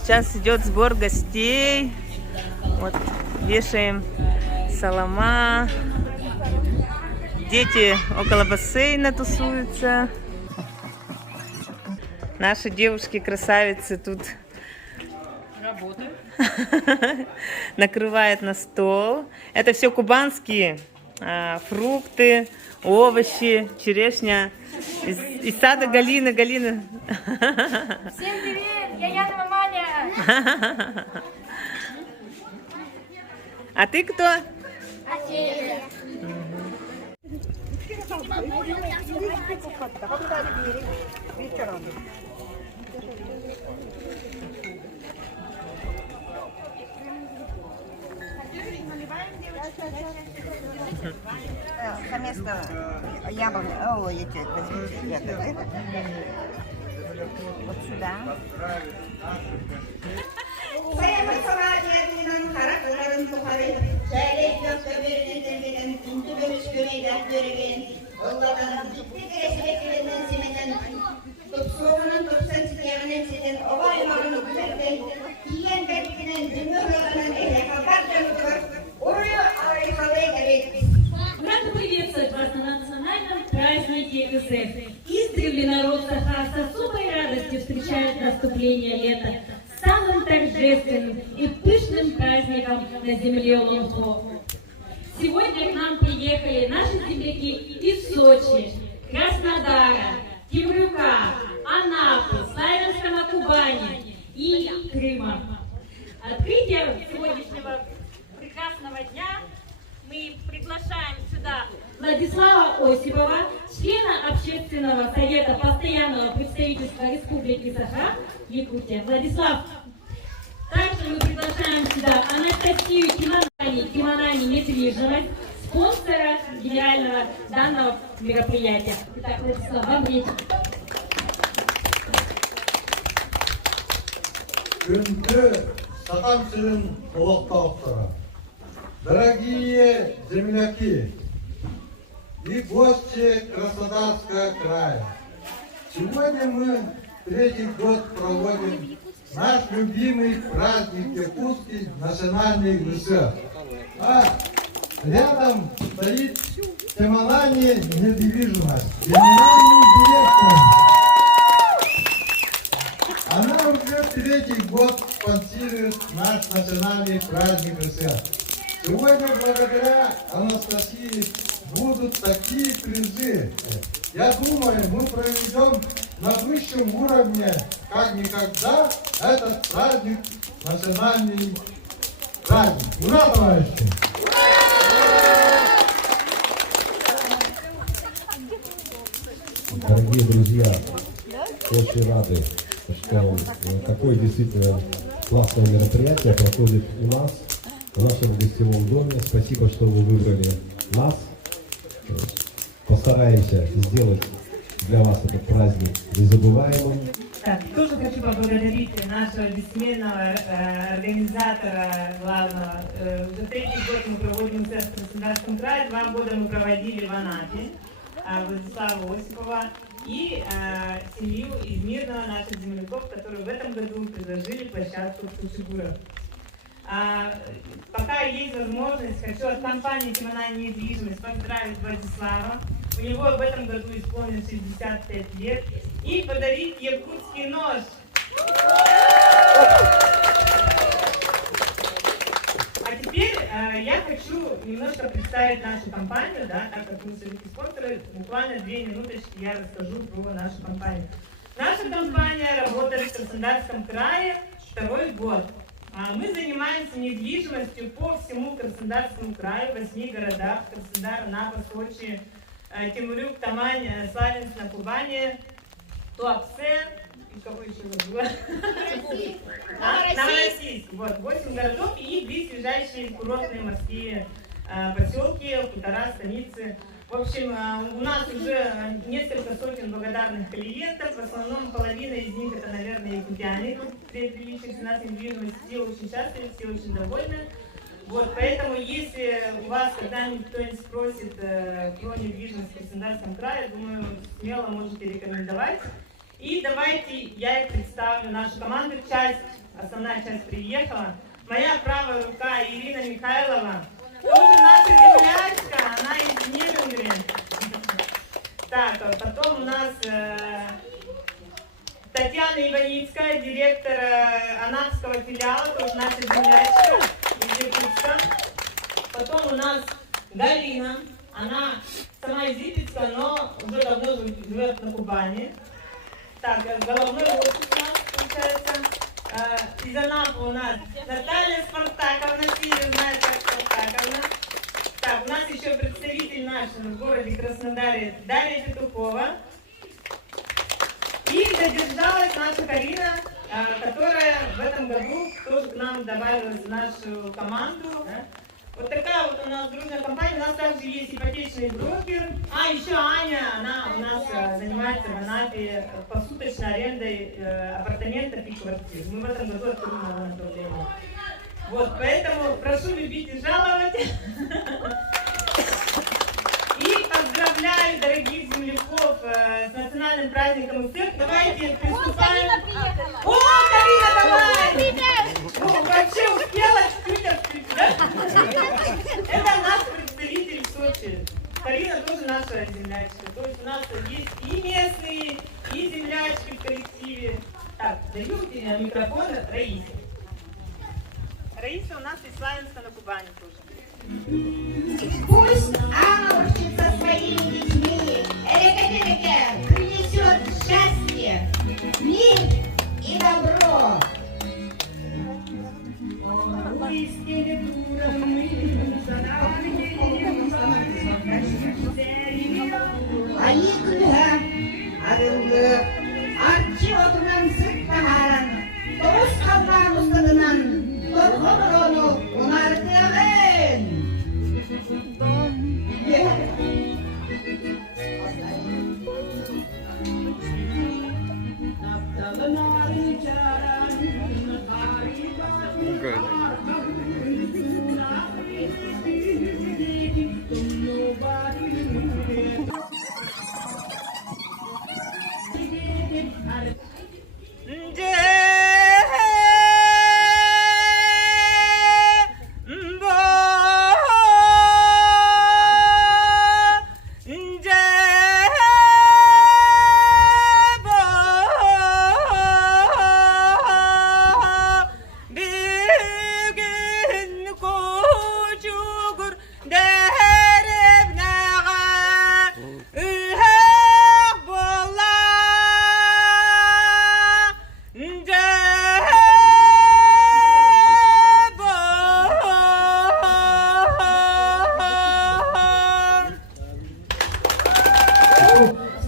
Сейчас идет сбор гостей. Вот вешаем солома. Дети около бассейна тусуются. Наши девушки-красавицы тут работают. Накрывают на стол. Это все кубанские фрукты, овощи, черешня. Из сада Галины. Всем привет! Я Яна Маманя! А ты кто? Афия. Совместно яблони, эти, вот сюда. Рада приветствовать вас на национальном празднике ЮСЕФ. Издревле народ Саха с особой радостью встречает наступление лета самым торжественным и пышным праздником на земле Лунхо. Сегодня к нам приехали наши земляки из Сочи, Краснодара, Темрюка, Анапы, Славянска на Кубани и Крыма. Открытие сегодняшнего прекрасного дня мы приглашаем сюда Владислава Осипова, члена Общественного совета Постоянного представительства Республики Саха, Якутия. Владислав. Также мы приглашаем сюда Анастасию Киманани недвижимость, спонсора генерального данного мероприятия. Итак, Владислав, вам речь. Дорогие земляки и гости Краснодарского края, сегодня мы третий год проводим наш любимый праздник якутский национальный ЮСЕФ. А рядом стоит Киманани недвижимость, генеральный директор. Она уже третий год спонсирует наш национальный праздник ЮСЕФ. Сегодня благодаря Анастасии будут такие призы. Я думаю, мы проведем на высшем уровне, как никогда, этот праздник, национальный праздник. Ура, товарищи! Дорогие друзья, очень рады, что такое действительно классное мероприятие проходит у нас, в нашем гостевом доме. Спасибо, что вы выбрали нас. Постараемся сделать для вас этот праздник незабываемым. Так, тоже хочу поблагодарить нашего бессменного организатора главного. Уже третий год мы проводим в Краснодарском крае, 2 года мы проводили в Анапе, Владислава Осипова и семью из Мирного, наших земляков, которые в этом году предложили площадку в Кушигурах. Пока есть возможность, хочу от компании «Киманани недвижимость» поздравить Владислава. У него в этом году исполнилось 65 лет. И подарить якутский нож. А теперь я хочу немножко представить нашу компанию, да, так как мы все-таки спонсоры. Буквально 2 минуточки я расскажу про нашу компанию. Наша компания работает в Краснодарском крае 2-й год. Мы занимаемся недвижимостью по всему Краснодарскому краю, в 8 городах: Краснодар, Анапа, Сочи, Темрюк, Тамань, Славянск на Кубани, Туапсе, и кого еще забыла? Новороссийск. Вот, 8 городов и близлежащие курортные морские поселки, хутора, станицы. В общем, у нас уже несколько сотен благодарных клиентов. В основном половина из них это, наверное, якутяне, приезжающие нас недвижимость. Все очень счастливы, все очень довольны. Вот, поэтому, если у вас когда-нибудь кто-нибудь спросит про недвижимость в Краснодарском крае, думаю, смело можете рекомендовать. И давайте я их представлю, нашу команду. Основная часть приехала. Моя правая рука Ирина Михайлова. Тоже наша землячка, она из Нерюнгри. Так, потом у нас Татьяна Иваницкая, директор Анапского филиала, тоже наша землячка из Якутска. Потом у нас Галина, она сама из Витебска, но уже давно живет на Кубани. Так, головной офис у нас получается. Из Анапы у нас Наталья Спартаковна, все ее знают как Спартаковна. Так, у нас еще представитель наш в городе Краснодаре Дарья Петухова. И задержалась наша Карина, которая в этом году тоже к нам добавилась в нашу команду. Вот такая вот у нас дружная компания. У нас также есть ипотечный брокер. А еще Аня, она у нас занимается в Анапе посуточной арендой апартаментов и квартир. Мы в этом году открыли новое направление. Вот, поэтому прошу любить и жаловать. И поздравляю дорогих земляков с национальным праздником и всех. Давайте приступаем. О, Карина, давай! О, вообще успела чуть-чуть, да? Это наш представитель в Сочи. Карина тоже наша землячка. То есть у нас есть и местные, и землячки в коллективе. Так, даю тебе микрофон Раисе. Раиса у нас из Славянска на Кубани тоже. Пусть Анна учится своими детьми, принесет счастье, мир и добро. Айыкүлһә, арыңды, артчы отырған сырт тағарын, тоғыз қалған ұстығынан, торғын рону ұнартығын.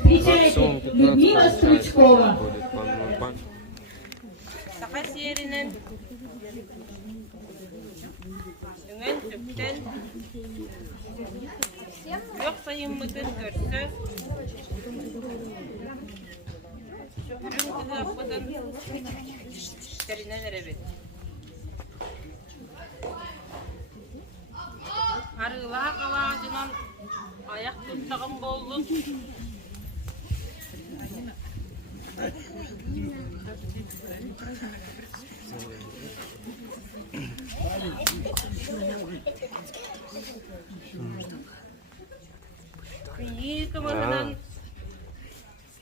Встречайте, Людмила Стручкова. Сахасеринен Үңен түптен Yok sayımıdır görse Ürün kızartmadan İşlerinden erebet Arılağa kalağından Ayak tuttağım boldun Iyi kıvırından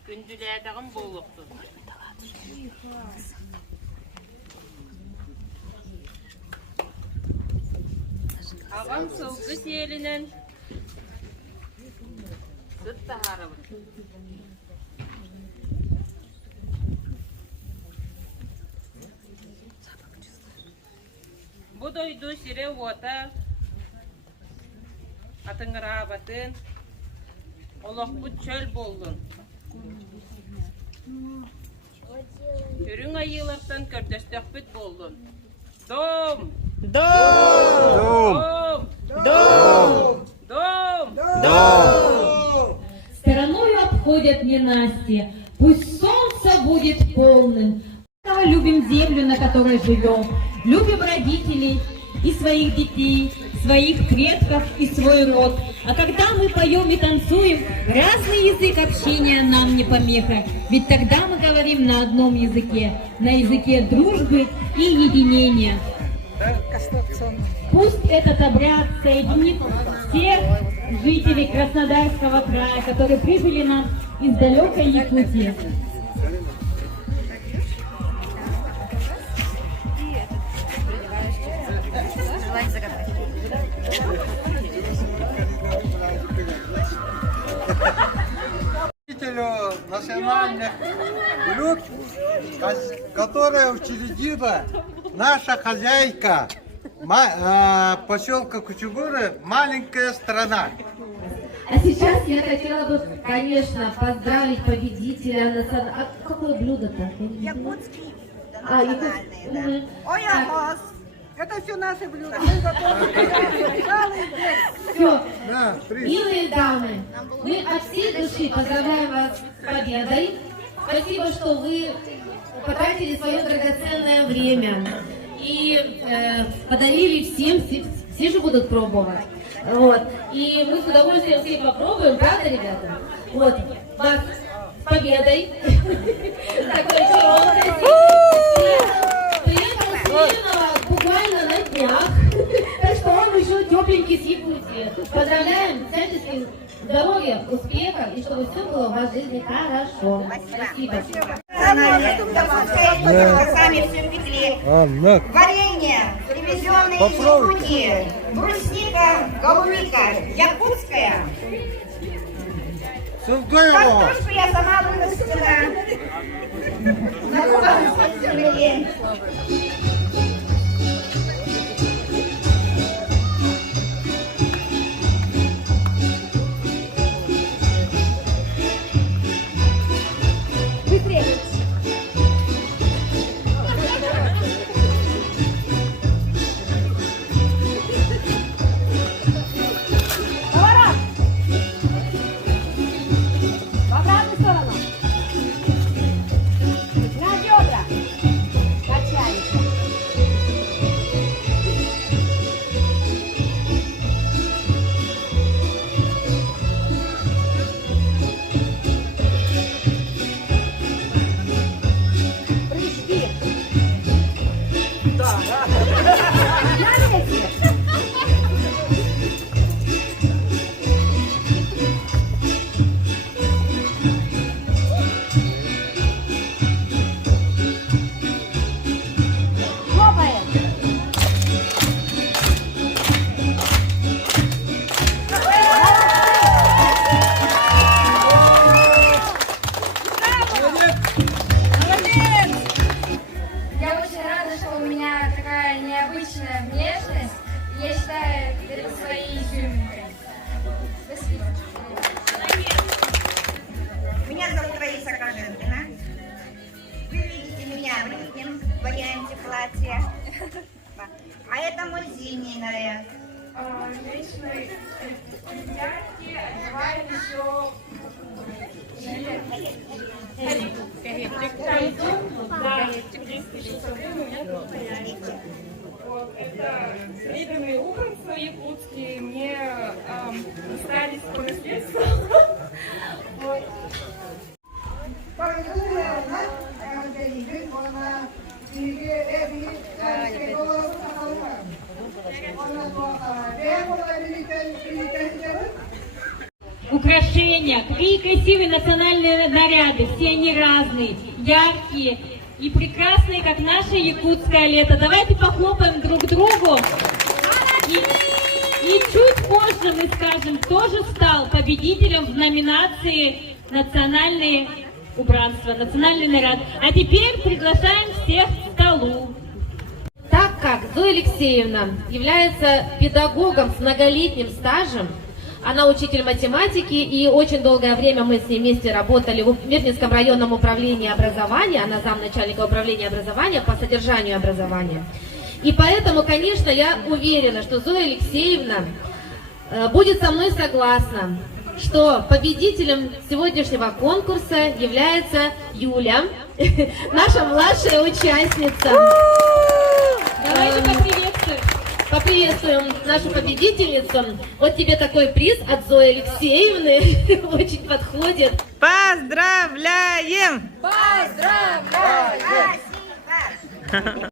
gündülerden bolluktu. Ağam sılgı siyelinen süt taharı. Bu doydu sire vota atыңыра batın Олақ бұт чөл болдun. Түрің айылықтан көрдестік бүт болдun. Дом! Дом! Дом! Дом! Дом! Стороною обходят ненастье, пусть солнце будет полным. Мы любим землю, на которой живем, любим родителей и своих детей, своих предков и свой род. А когда мы поем и танцуем, разный язык общения нам не помеха, ведь тогда мы говорим на одном языке, на языке дружбы и единения. Пусть этот обряд соединит всех жителей Краснодарского края, которые прибыли нам из далекой Якутии. Национальных блюд, которые учредила наша хозяйка поселка Кучугуры, маленькая страна. А сейчас я хотела бы, конечно, поздравить победителя. А какое блюдо-то? Якутские национальные, да. Ой, амос. Это все наши блюда. Все. Милые дамы, мы от всей души поздравляем вас с победой. Спасибо, что вы потратили свое драгоценное время и подарили всем, все же будут пробовать. Вот. И мы с удовольствием все попробуем, правда, ребята? Вот. Вас с победой. Такой черный. Приехал Сменова буквально на днях. Так что он еще тепленький с Якутии. Поздравляем, всяческих здоровья, успехов и чтобы все было в вашей жизни хорошо. Спасибо. Сами все пекли. Варенье, привезенные из Якутии, брусника, голубика, якутская. Картошку я сама вырастила. На Кубанской земле. А это мой зимний наряд. Вечные детятки одевают еще это видные убранства якутские, мне достались по наследству. Украшения, какие красивые национальные наряды, все они разные, яркие и прекрасные, как наше якутское лето. Давайте похлопаем друг другу. И чуть позже мы скажем, кто же стал победителем в номинации «Национальные убранства», «Национальный наряд». А теперь приглашаем всех к столу. Так как Зоя Алексеевна является педагогом с многолетним стажем, она учитель математики, и очень долгое время мы с ней вместе работали в Мирнинском районном управлении образования, она замначальника управления образования по содержанию образования. И поэтому, конечно, я уверена, что Зоя Алексеевна будет со мной согласна, что победителем сегодняшнего конкурса является Юля, наша младшая участница. Давайте поприветствуем. Поприветствуем нашу победительницу. Вот тебе такой приз от Зои Алексеевны. Очень подходит. Поздравляем!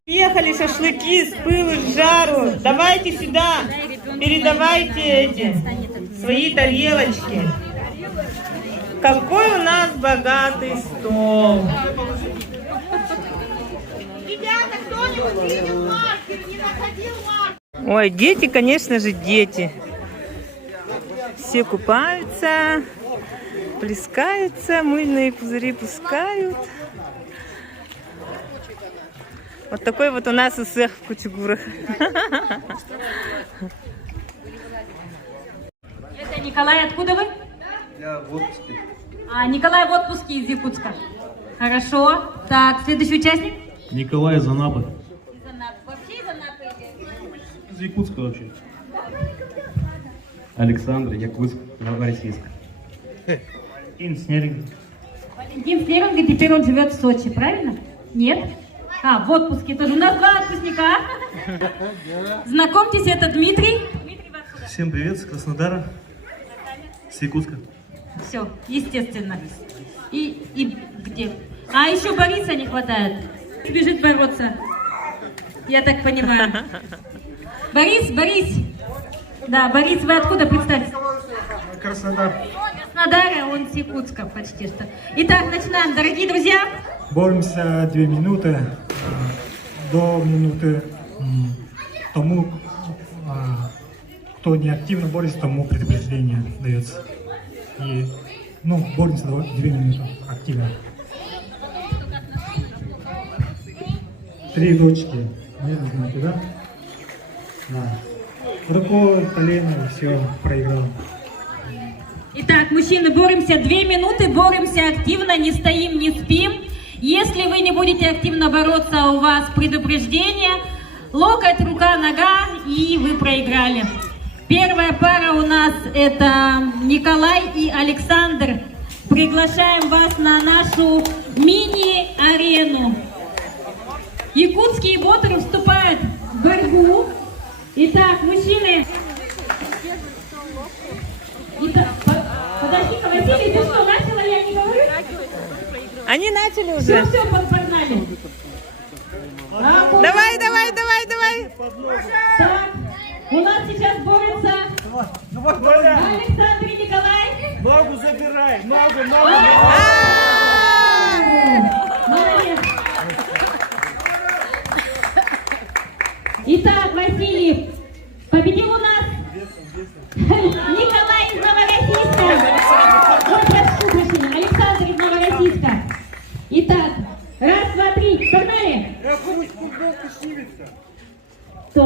Приехали шашлыки с пылу, с жару. Давайте сюда, передавайте эти свои тарелочки. Какой у нас богатый стол. Ребята, кто-нибудь видел маркер? Не находил маркер? Ой, дети, конечно же, дети. Все купаются, плескаются, мыльные пузыри пускают. Вот такой вот у нас усех в Кучугурах. Это Николай, откуда вы? Я в отпуске. Николай в отпуске из Якутска. Хорошо. Так, следующий участник. Николай из Анапы. Из Анапы. Вообще из Анапы или? Из Якутска вообще. Александр, Якутск, Новороссийск. Валентин Снеринг. Валентин Снеринг, и теперь он живет в Сочи, правильно? Нет? В отпуске тоже. У нас 2 отпускника. Знакомьтесь, это Дмитрий. Дмитрий, вы откуда? Всем привет, с Краснодара. С Якутска. Все, естественно. И где? Еще Бориса не хватает. Бежит бороться. Я так понимаю. Борис. Да, Борис, вы откуда, представьтесь? Краснодар. Краснодара, он с Якутска почти что. Итак, начинаем, дорогие друзья. Боремся 2 минуты. До минуты тому, кто не активно борется, тому предупреждение дается. И, боремся 2 минуты активно. 3 точки. Наверное, знаете, да? Да. Рукой, колено, все, проиграл. Итак, мужчины, боремся 2 минуты, боремся активно, не стоим, не спим. Если вы не будете активно бороться, у вас предупреждение. Локоть, рука, нога, и вы проиграли. Первая пара у нас это Николай и Александр. Приглашаем вас на нашу мини-арену. Якутские ботеры вступают в борьбу. Итак, мужчины. Итак, подожди-ка, Василий, ты что, начала, я не говорю? Они начали уже. Все, погнали. Давай. Так, у нас сейчас борются Александр и Николай. Ногу забирай, ногу. Молодец. Итак, Василий, победил у нас Николай из Новороссийска. Ой, прошу прощения, Александр из Новороссийска. Итак, 1, 2, 3, погнали. Кто?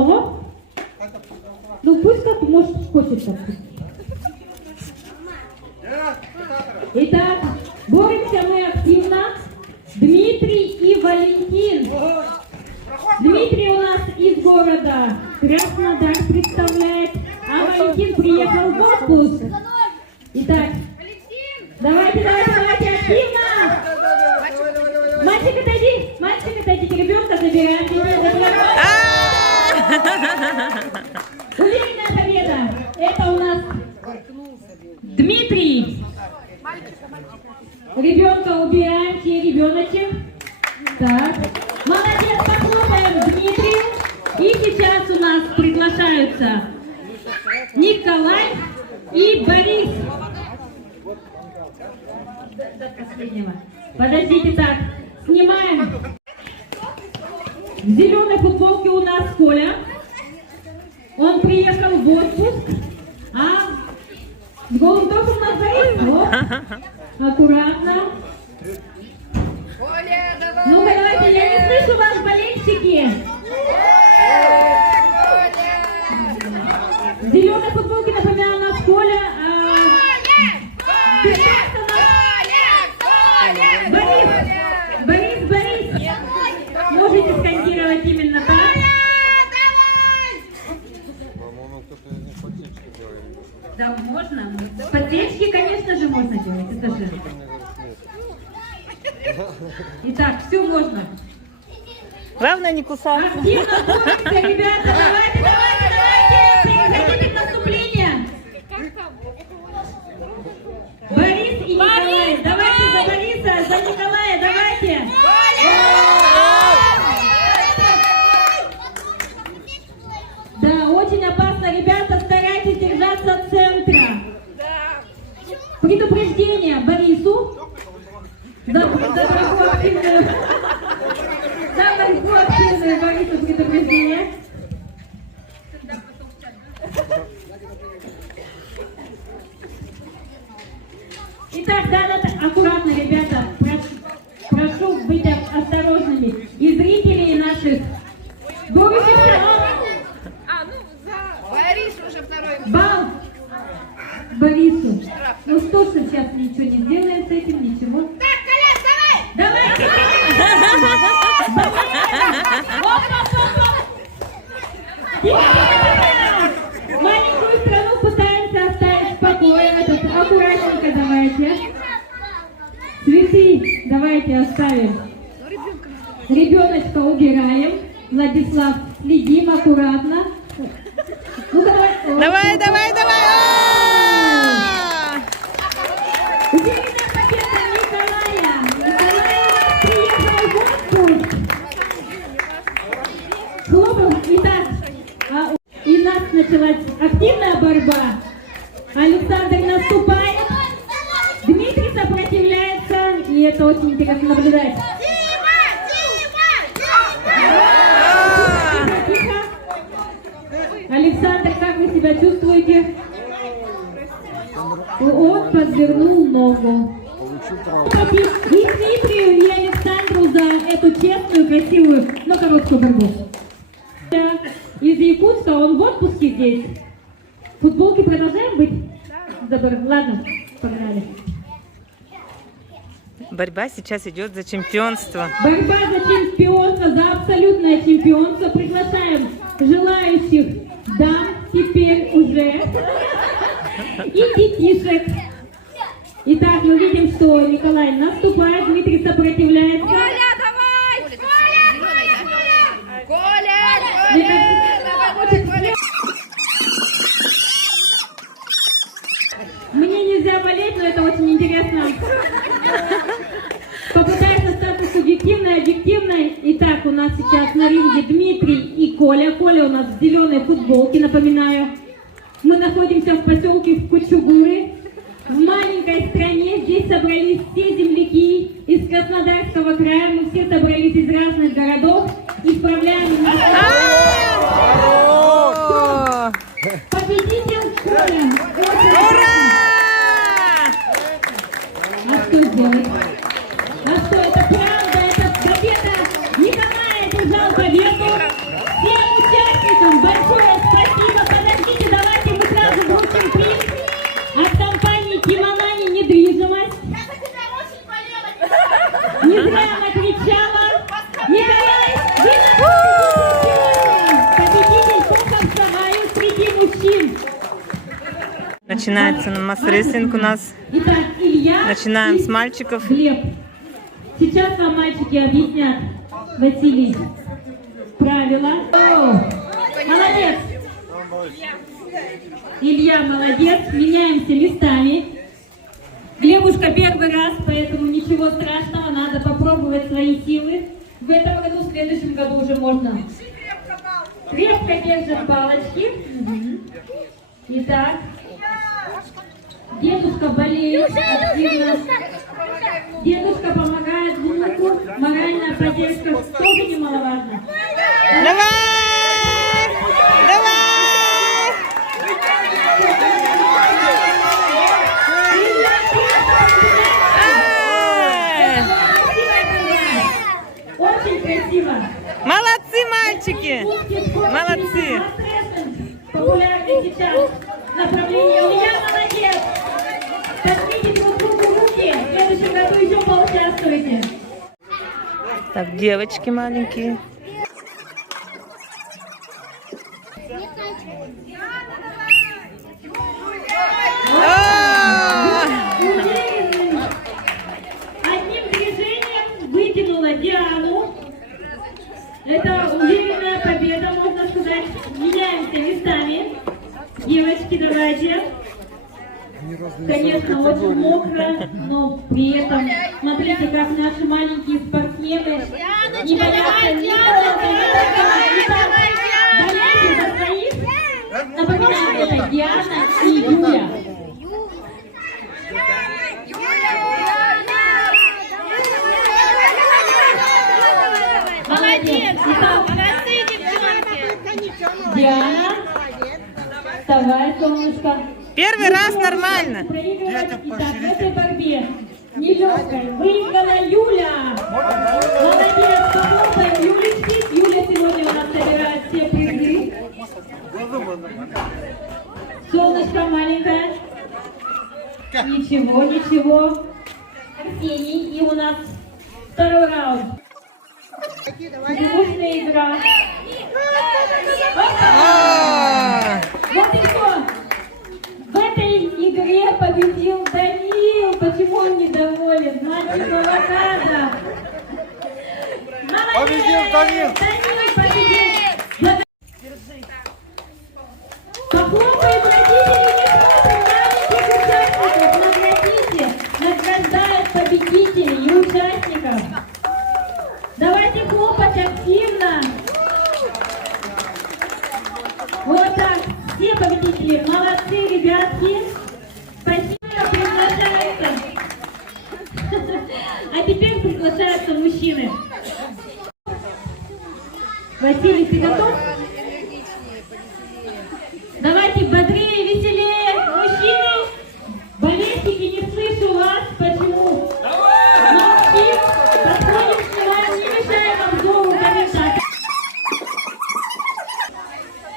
Пусть как может хочет так. Итак, боремся мы активно. Дмитрий и Валентин. Дмитрий у нас из города Краснодар представляет, а Валентин приехал в отпуск. Итак, давайте активно. Мальчик, отойди, ребенка забираем. Уверенная победа. Это у нас Дмитрий. Ребенка убираем, ребеночек. Так, молодец, похлопаем Дмитрию. И сейчас у нас приглашаются Николай и Борис. До последнего. Подождите, так, снимаем. В зеленой футболке у нас Коля. Он приехал в отпуск. А с голым торсом у нас Борис. Вот. Аккуратно. Ну-ка, давайте, я не слышу вас, болельщики. В зеленой футболке, напоминаю, у нас Коля. Борис. Можете скандировать именно так. По-моему, кто-то не хочет делать. Итак, все можно. Главное не кусаться. Активно боремся, ребята, давайте, переходите к наступлению. Борис и Николай, давайте за Бориса, за Николая, давайте. Да, очень опасно, ребята, старайтесь держаться центра. Предупреждение Борису за борьбу активную. За борьбу активную Борису предупреждение. Итак, да, аккуратно, ребята, прошу быть осторожными. И зрителей наших борющихся. Борис уже второй. Бал Борису. Ну что ж, сейчас ничего не сделаем с этим, ничего. Так, Колян, давай! Давай! Маленькую страну пытаемся оставить в покое. Аккуратненько давайте. Цветы давайте оставим. Ребеночка убираем. Владислав, следим аккуратно. Ну-ка, давай. Давай. Уверенная победа Николая. Николай у нас приехал в отпуск. Хлопов. Итак, и у нас началась активная борьба. Александр наступает. Дмитрий сопротивляется. И это очень интересно наблюдать. Александр, как вы себя чувствуете? Он подвернул ногу. И Дмитрию, и Александру за эту честную, красивую, но короткую борьбу. Из Якутска, он в отпуске здесь. Футболки продолжаем быть? Ладно, погнали. Борьба сейчас идет за чемпионство. Борьба за чемпионство, за абсолютное чемпионство. Приглашаем желающих дам теперь уже и детишек. Итак, мы видим, что Николай наступает, Дмитрий сопротивляется. Коля, давай! Коля! Мне нельзя болеть, но это очень интересно. Попытаюсь остаться субъективной, объективной. Итак, у нас сейчас на ринге Дмитрий и Коля. Коля у нас в зеленой футболке, напоминаю. Мы находимся в поселке Кучугуры. В маленькой стране. Здесь собрались все земляки из Краснодарского края. Мы все собрались из разных городов и справляем. Победитель Коля. Ура! А что сделать? А что, это правда, это победа Николая одержал победу. Всем участникам большое спасибо. Подождите, давайте мы сразу вручим приз от компании Кимонани недвижимость. Не зря она кричала. Николай, вы победитель конкурса «Маю среди мужчин». Начинается масс-рестлинг у нас. Итак, Илья. Начинаем и с мальчиков. Глеб. Сейчас вам мальчики объяснят, Василий, правила. О, молодец. Илья молодец. Меняемся местами. Глебушка первый раз, поэтому ничего страшного. Надо попробовать свои силы. В этом году, в следующем году уже можно. Крепко держим палочки. Итак. Дедушка болеет активно. Дедушка помогает внуку. Моральная поддержка тоже немаловажно. Давай! Очень красиво. Молодцы, мальчики! Молодцы! Популярный сейчас направление. Илья молодец. Поднимите друг другу руки. В следующем году еще поучаствуйте. Так, девочки маленькие. Это уверенная победа, можно сказать. Меняемся местами. Девочки, давайте. Конечно, очень мокро, но при этом смотрите, как наши маленькие спортсмены не боятся ни холода, ни дождя. Болейте за своих. Напоминаю, это Диана и Юля. Молодец! Итак, Диана, вставай, солнышко. Первый раз нормально. Итак, в этой борьбе нелегкой выиграла Юля. Молодец, похлопаем Юлечке. Юля сегодня у нас собирает все призы. Солнышко маленькое. Ничего, ничего. Арсений, и у нас второй раунд. Звучная игра. Вот и все. В этой игре победил Данил. Почему он недоволен? Значит, авокадо. Победил Данил. Данил победил. Похлопаем родителей, не смотрим маленьких участников. Наградите, награждают победителей и участников. Давайте хлопать активно. Вот так. Все победители. Молодцы, ребятки. Спасибо, приглашается. А теперь приглашаются мужчины. Василий, ты готов? Давайте бодрее, веселее. Мужчины, болельщики, не слышу вас. Почему? Молчим. Подходим, снимаем, не мешаем обзору комментариев.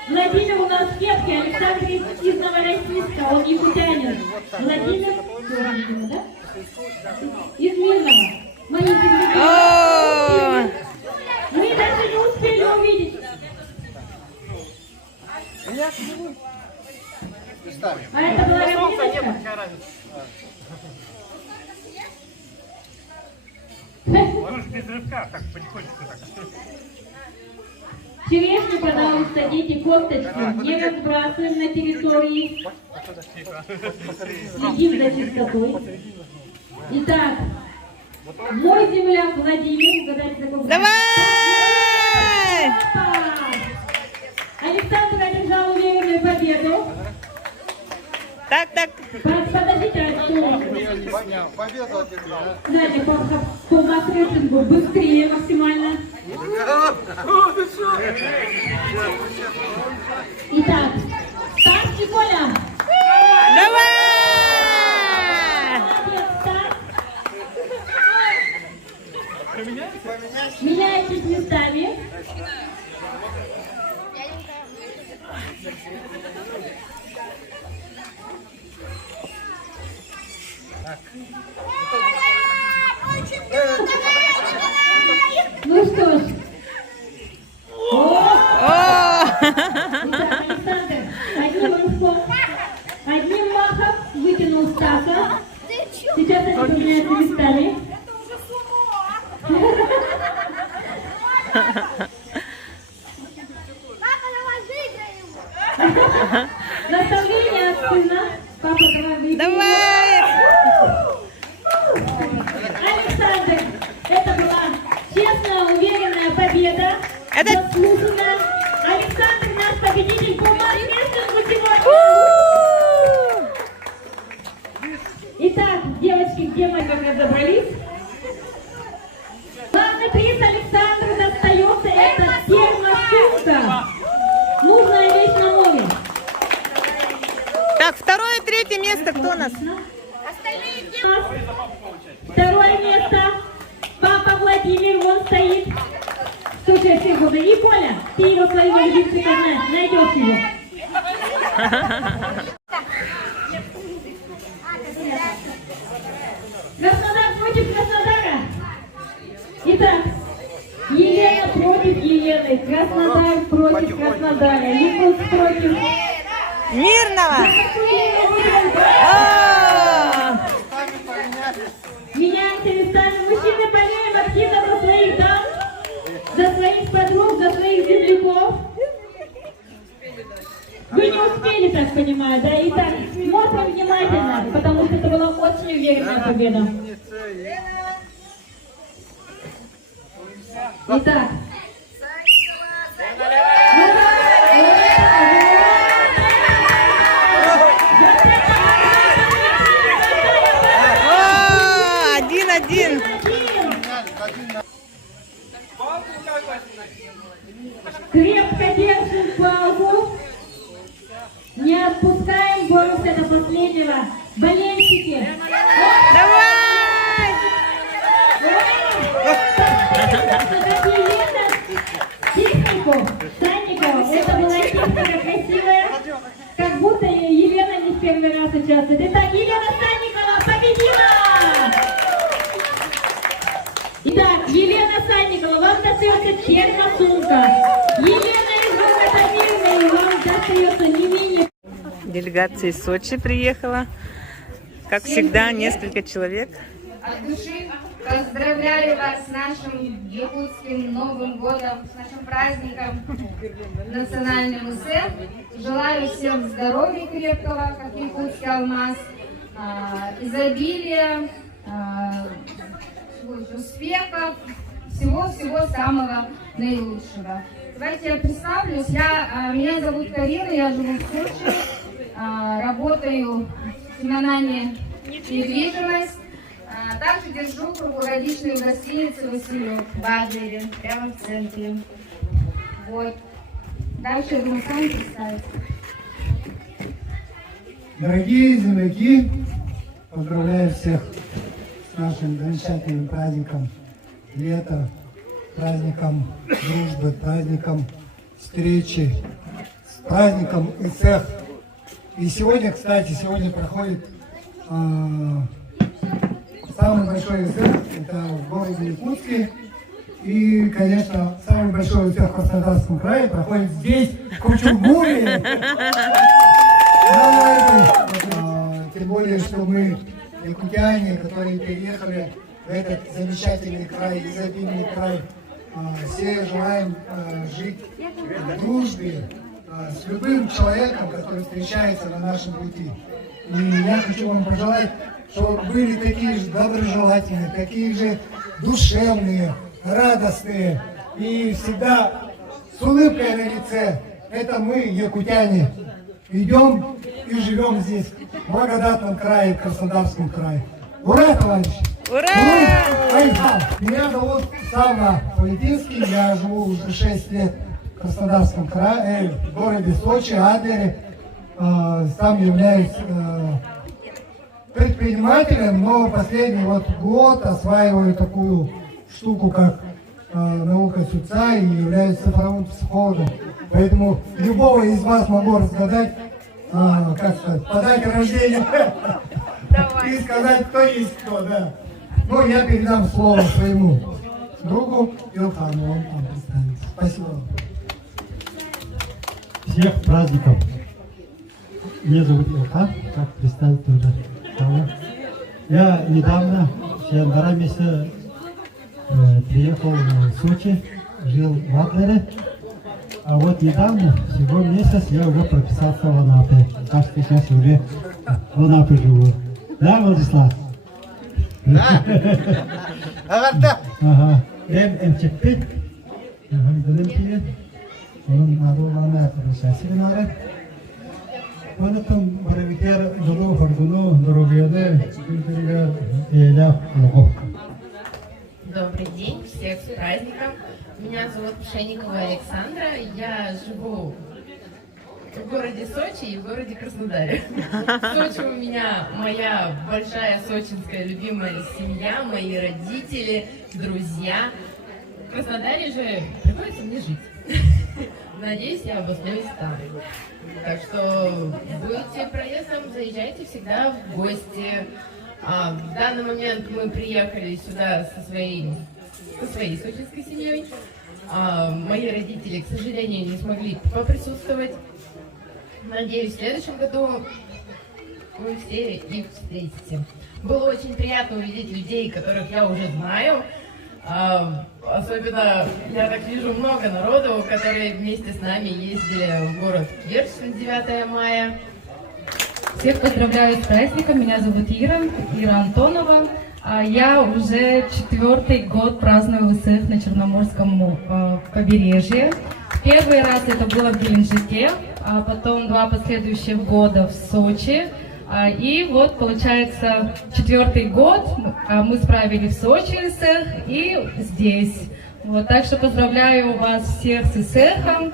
Владимир у нас в кепке, Александр из Новороссийска, он якутянин. Владимир, да? Из Мирного. Мои земляки. Мы даже не успели увидеть. А это была Раминочка? Можешь без рывка, так потихонечку так. Черешню, пожалуйста, дети, кофточки не разбрасываем на территории. Следим за чистотой. Итак, мой земляк Владимир, угадайте, какой. Давай! Александр одержал уверенную победу. Так. Подождите, а что? Победу одержал. Знаете, по масс-рейтингу быстрее максимально. Итак, старт, Коля. Давай! Молодец, старт. Меняйтесь местами. Ну что ж. Итак, Александр, одним махом вытянул Стаса. Сейчас они поменяются местами. Наставление от сына. Папа, давай выйдем. Давай! Александр, это была честная, уверенная победа. Заслуженная. Александр, наш победитель по масс-рейтингу сегодня. Итак, девочки, где мы как разобрались? Главный приз Александру достается. Это термосумка. Нужная вещь на море. Так, второе и третье место кто у нас? Второе место. Папа Владимир, вон стоит. Слушай, все годы. И Коля, ты его своего любимчика знаешь, найдешь его. Краснодар против Краснодара. Итак, Елена против Елены. Краснодар против Краснодара. Якутск против Мирного! Меняемся местами. Мужчины болеем активно за своих дам, за своих подруг. так понимаю, да? Итак, смотрим внимательно, потому что это была очень уверенная победа. Итак. Один. Крепко держим паузу. Не отпускаем Боруся до последнего. Болельщики. Давай! Технику Санникова. Это была техника красивая. Как будто Елена не в первый раз участвует. Итак, Елена Санникова победила! Итак, Елена Санникова, вам достается термосумка. Елена из города Мирный, вам достается не менее... Делегация из Сочи приехала. Как всегда, несколько человек. От души поздравляю вас с нашим якутским Новым годом, с нашим праздником национальным УСЭ. Желаю всем здоровья крепкого, как якутский алмаз, изобилия, успехов, всего-всего самого наилучшего. Давайте я представлюсь. Меня зовут Карина, я живу в Сочи, работаю в Семенане недвижимость. Также держу круглогодичную гостиницу «Василек» в Адлере, прямо в центре. Вот. Дальше я думаю, сами представить. Дорогие земляки, поздравляю всех с нашим замечательным праздником лета, праздником дружбы, праздником встречи, с праздником ИСЭХ. И сегодня, кстати, проходит самый большой ИСЭХ, это в городе Якутске. И, конечно, самый большой ИСЭХ в Краснодарском крае проходит здесь, в Кучугуре. Тем более, что мы, якутяне, которые переехали в этот замечательный край, изобильный край, все желаем жить в дружбе с любым человеком, который встречается на нашем пути. И я хочу вам пожелать, чтобы были такие же доброжелательные, такие же душевные, радостные и всегда с улыбкой на лице. Это мы, якутяне, идем и живем здесь, в благодатном крае, в Краснодарском крае. Ура, товарищи! Ура! Меня зовут Савна Политинский, я живу уже 6 лет в Краснодарском крае, в городе Сочи, Адлере. Сам являюсь предпринимателем, но последний год осваиваю такую штуку, как наука СУЦА, и являюсь цифровым психологом. Поэтому любого из вас могу разгадать, как сказать, по дате рождения и сказать, кто есть кто, да. Ну, я передам слово своему другу Илхану, он там представится. Спасибо вам. Всех праздников. Меня зовут Илхан, как представить уже. Я недавно, в январе месяце, приехал в Сочи, жил в Адлере. А вот недавно, всего месяц, я уже прописался в Анапе. Так что сейчас уже в Анапе живу. Да, Владислав? Да. Ага. МЧП. Onun adı olan arkadaşlar. Sizinare. Anlattım barabiker dolu hordunu дорогие kültürler eğlence logo. Добрый день, всех с праздником. Меня зовут Пшенникова Александра. Я живу в городе Сочи и в городе Краснодаре. В Сочи у меня моя большая сочинская любимая семья, мои родители, друзья. В Краснодаре же приходится мне жить. Надеюсь, я обоснуюсь там. Так что будете проездом, заезжайте всегда в гости. В данный момент мы приехали сюда со своей сочинской семьей. Мои родители, к сожалению, не смогли поприсутствовать. Надеюсь, в следующем году вы все их встретите. Было очень приятно увидеть людей, которых я уже знаю. Особенно я так вижу много народу, которые вместе с нами ездили в город Керчь на 9 мая. Всех поздравляю с праздником. Меня зовут Ира Антонова. Я уже 4-й год праздную ВСХ на Черноморском побережье. Первый раз это было в Геленджике, а потом 2 последующих года в Сочи. И вот, получается, 4-й год мы справили в Сочи ВСХ и здесь. Вот, так что поздравляю вас всех с ИСЭХом.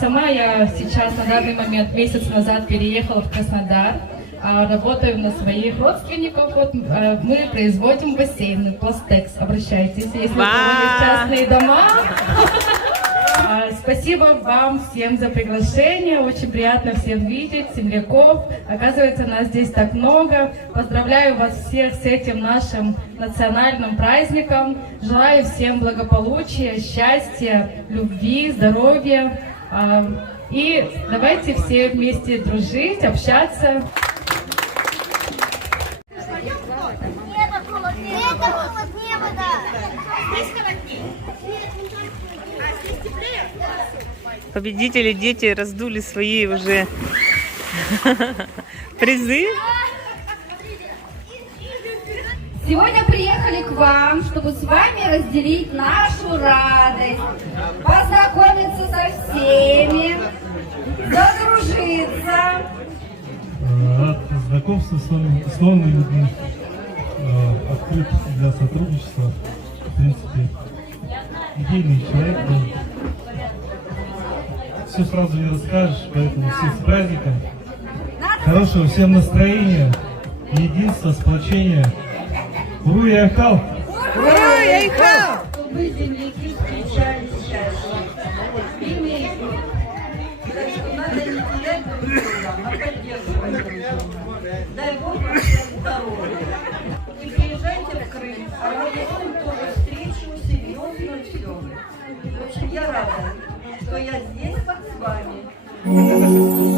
Сама я сейчас на данный момент, месяц назад, переехала в Краснодар. Работаю на своих родственников. Вот, мы производим бассейны, Пластекс. Обращайтесь, если у кого есть частные дома. Спасибо вам всем за приглашение. Очень приятно всех видеть, земляков. Оказывается, нас здесь так много. Поздравляю вас всех с этим нашим национальным праздником. Желаю всем благополучия, счастья, любви, здоровья. И давайте все вместе дружить, общаться. Победители, дети раздули свои уже призы. Сегодня приехали к вам, чтобы с вами разделить нашу радость, познакомиться со всеми, задружиться. Рад знакомству с новыми людьми, открыт для сотрудничества. В принципе, идейный человек был. Все сразу не расскажешь, поэтому всех с праздником. Хорошего всем настроения, единства, сплочения. Уру Яйхал! Уру Яйхал! Вы, земляки, встречались счастье. Вместе. Так что надо не терять друг друга, а поддерживать друг друга. Дай Бог вам здоровья. И приезжайте в Крым, организуем тоже встречу, серьезную, все. В общем, я рада, что я здесь с вами. Подождите.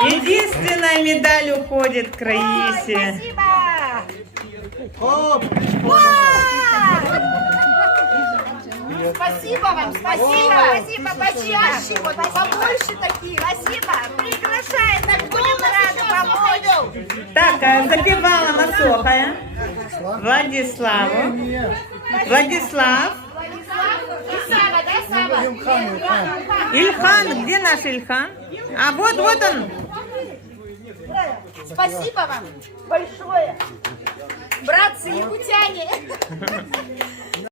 Единственная медаль уходит к Раисе. Спасибо вам, спасибо, почаще, побольше таких. Спасибо, приглашаем, так будем рады помочь. Так, запевала Масохая. Владислав. И Сава, да, Сава? Ильхан, где наш Ильхан? А вот он. Спасибо вам большое, братцы якутяне.